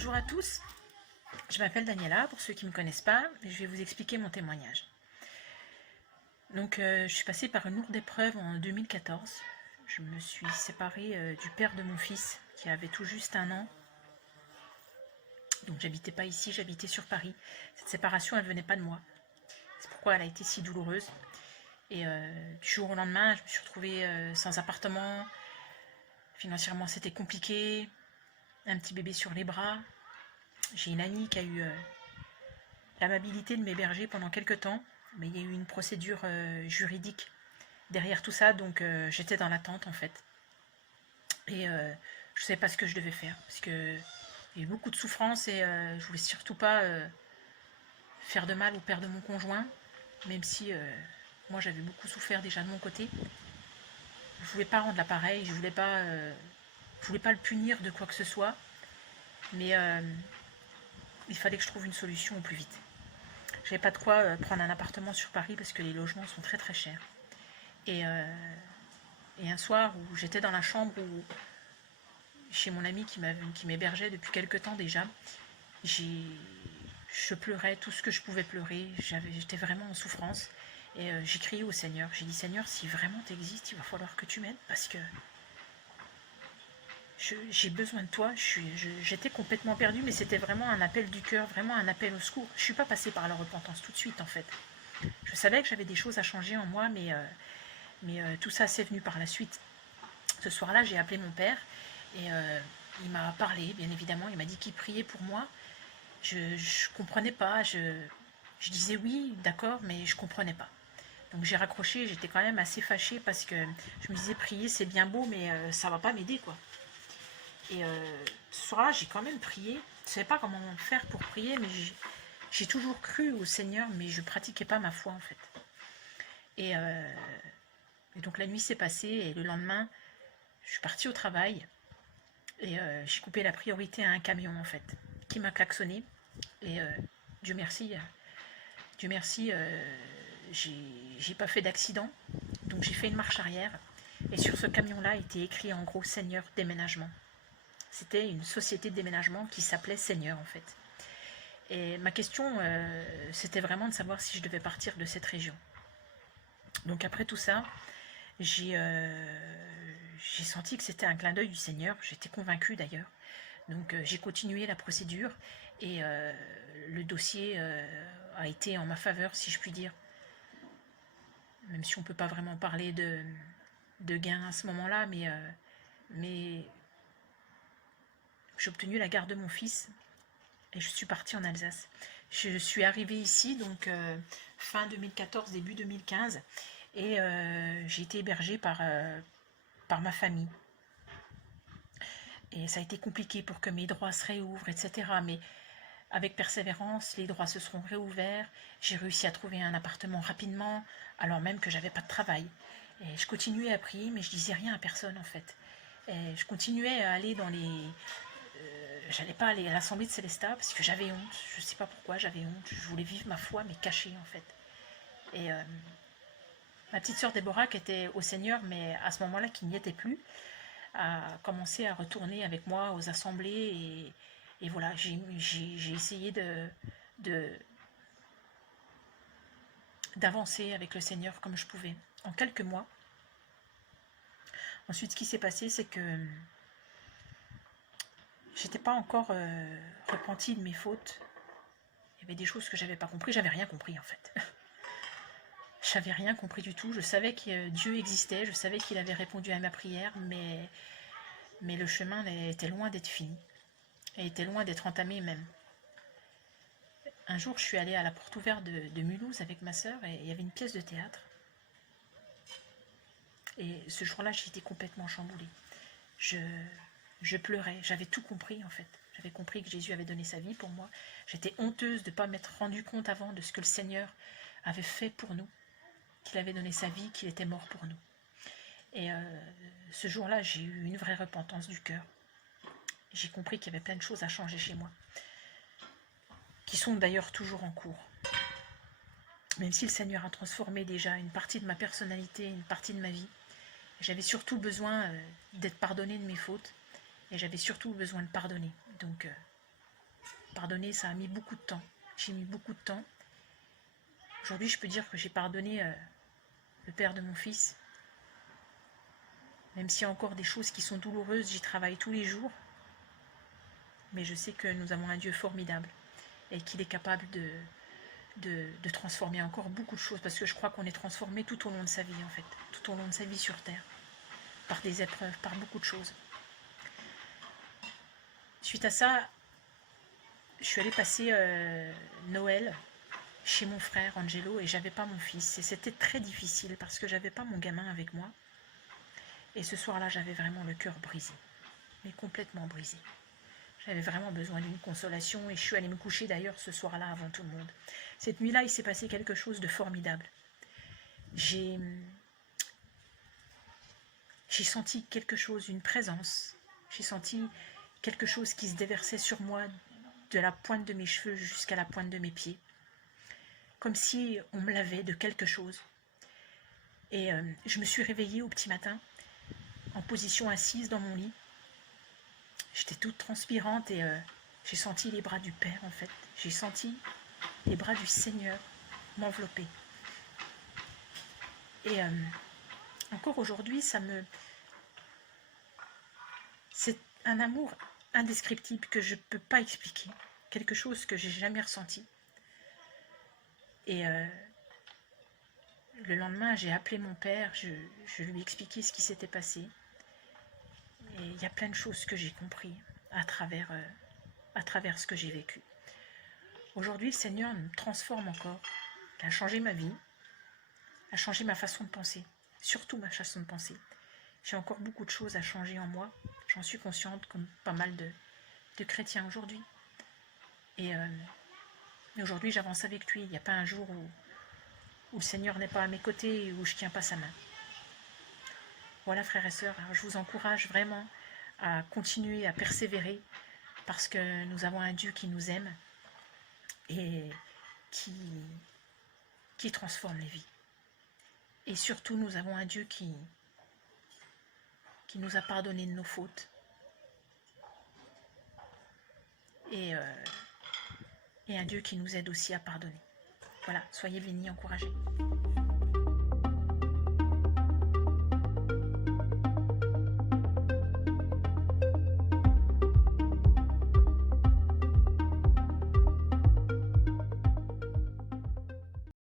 Bonjour à tous, je m'appelle Daniela, pour ceux qui ne me connaissent pas, et je vais vous expliquer mon témoignage. Donc je suis passée par une lourde épreuve en 2014. Je me suis séparée du père de mon fils, qui avait tout juste 1 an. Donc j'habitais pas ici, j'habitais sur Paris. Cette séparation, elle venait pas de moi. C'est pourquoi elle a été si douloureuse. Et du jour au lendemain, je me suis retrouvée sans appartement. Financièrement, c'était compliqué. Un petit bébé sur les bras. J'ai une amie qui a eu l'amabilité de m'héberger pendant quelques temps, mais il y a eu une procédure juridique derrière tout ça, donc j'étais dans l'attente en fait. Et je ne savais pas ce que je devais faire, parce que il y a eu beaucoup de souffrance et je voulais surtout pas faire de mal au père de mon conjoint, même si moi j'avais beaucoup souffert déjà de mon côté. Je voulais pas rendre l'appareil, je voulais pas le punir de quoi que ce soit, mais il fallait que je trouve une solution au plus vite. J'avais pas de quoi prendre un appartement sur Paris parce que les logements sont très très chers. Et un soir où j'étais dans la chambre chez mon ami qui m'hébergeait depuis quelques temps déjà, je pleurais tout ce que je pouvais pleurer. J'étais vraiment en souffrance. Et j'ai crié au Seigneur. J'ai dit, Seigneur, si vraiment tu existes, il va falloir que tu m'aides parce que j'ai besoin de toi. J'étais complètement perdue, mais c'était vraiment un appel du cœur, vraiment un appel au secours. Je ne suis pas passée par la repentance tout de suite en fait. Je savais que j'avais des choses à changer en moi, mais tout ça c'est venu par la suite. Ce soir-là, j'ai appelé mon père et il m'a parlé, bien évidemment. Il m'a dit qu'il priait pour moi. Je ne comprenais pas. Je disais oui, d'accord, mais je ne comprenais pas. Donc j'ai raccroché, j'étais quand même assez fâchée parce que je me disais prier c'est bien beau, mais ça ne va pas m'aider quoi. Et ce soir-là, j'ai quand même prié. Je ne savais pas comment faire pour prier, mais j'ai toujours cru au Seigneur, mais je ne pratiquais pas ma foi en fait. Et donc la nuit s'est passée et le lendemain, je suis partie au travail et j'ai coupé la priorité à un camion en fait, qui m'a klaxonné. Et Dieu merci, j'ai pas fait d'accident, donc j'ai fait une marche arrière. Et sur ce camion-là était écrit en gros Seigneur déménagement. C'était une société de déménagement qui s'appelait Seigneur en fait. Et ma question, c'était vraiment de savoir si je devais partir de cette région. Donc après tout ça, j'ai senti que c'était un clin d'œil du Seigneur. J'étais convaincue d'ailleurs. Donc j'ai continué la procédure et le dossier a été en ma faveur, si je puis dire. Même si on ne peut pas vraiment parler de gain à ce moment-là, mais j'ai obtenu la garde de mon fils et je suis partie en Alsace. Je suis arrivée ici, donc fin 2014, début 2015, et j'ai été hébergée par ma famille. Et ça a été compliqué pour que mes droits se réouvrent, etc. Mais avec persévérance, les droits se seront réouverts. J'ai réussi à trouver un appartement rapidement, alors même que j'avais pas de travail. Et je continuais à prier, mais je disais rien à personne en fait. Et je continuais à aller dans les... j'allais pas aller à l'assemblée de Célestat parce que j'avais honte. Je sais pas pourquoi j'avais honte. Je voulais vivre ma foi, mais cachée en fait. Et ma petite sœur Déborah, qui était au Seigneur, mais à ce moment-là qui n'y était plus, a commencé à retourner avec moi aux assemblées et voilà, j'ai essayé d'avancer avec le Seigneur comme je pouvais, en quelques mois. Ensuite, ce qui s'est passé, c'est que j'étais pas encore repentie de mes fautes. Il y avait des choses que j'avais pas compris, j'avais rien compris en fait. J'avais rien compris du tout. Je savais que Dieu existait, je savais qu'il avait répondu à ma prière, mais le chemin était loin d'être fini. Et était loin d'être entamé même. Un jour, je suis allée à la porte ouverte de Mulhouse avec ma sœur et il y avait une pièce de théâtre. Et ce jour-là, j'ai été complètement chamboulée. Je pleurais, j'avais tout compris en fait. J'avais compris que Jésus avait donné sa vie pour moi. J'étais honteuse de ne pas m'être rendu compte avant de ce que le Seigneur avait fait pour nous. Qu'il avait donné sa vie, qu'il était mort pour nous. Et ce jour-là, j'ai eu une vraie repentance du cœur. J'ai compris qu'il y avait plein de choses à changer chez moi, qui sont d'ailleurs toujours en cours. Même si le Seigneur a transformé déjà une partie de ma personnalité, une partie de ma vie, j'avais surtout besoin d'être pardonnée de mes fautes, et j'avais surtout besoin de pardonner. Donc Pardonner, ça a mis beaucoup de temps. J'ai mis beaucoup de temps. Aujourd'hui, je peux dire que j'ai pardonné le père de mon fils. Même s'il y a encore des choses qui sont douloureuses, j'y travaille tous les jours. Mais je sais que nous avons un Dieu formidable et qu'il est capable de transformer encore beaucoup de choses. Parce que je crois qu'on est transformé tout au long de sa vie, en fait. Tout au long de sa vie sur Terre. Par des épreuves, par beaucoup de choses. Suite à ça, je suis allée passer Noël chez mon frère Angelo et j'avais pas mon fils. Et c'était très difficile parce que j'avais pas mon gamin avec moi. Et ce soir-là, j'avais vraiment le cœur brisé. Mais complètement brisé. J'avais vraiment besoin d'une consolation et je suis allée me coucher d'ailleurs ce soir-là avant tout le monde. Cette nuit-là, il s'est passé quelque chose de formidable. J'ai senti quelque chose, une présence. J'ai senti quelque chose qui se déversait sur moi de la pointe de mes cheveux jusqu'à la pointe de mes pieds. Comme si on me lavait de quelque chose. Et je me suis réveillée au petit matin, en position assise dans mon lit. J'étais toute transpirante et j'ai senti les bras du Père en fait. J'ai senti les bras du Seigneur m'envelopper. Et encore aujourd'hui, c'est un amour indescriptible que je ne peux pas expliquer. Quelque chose que j'ai jamais ressenti. Et le lendemain, j'ai appelé mon père, je lui ai expliqué ce qui s'était passé. Et il y a plein de choses que j'ai compris à travers ce que j'ai vécu. Aujourd'hui, le Seigneur me transforme encore. Il a changé ma vie, a changé ma façon de penser, surtout ma façon de penser. J'ai encore beaucoup de choses à changer en moi, j'en suis consciente, comme pas mal de chrétiens aujourd'hui. Et aujourd'hui, j'avance avec lui. Il n'y a pas un jour où le Seigneur n'est pas à mes côtés et où je ne tiens pas sa main. Voilà, frères et sœurs, je vous encourage vraiment à continuer à persévérer parce que nous avons un Dieu qui nous aime et qui transforme les vies. Et surtout, nous avons un Dieu qui nous a pardonné de nos fautes. Et un Dieu qui nous aide aussi à pardonner. Voilà, soyez bénis, encouragés.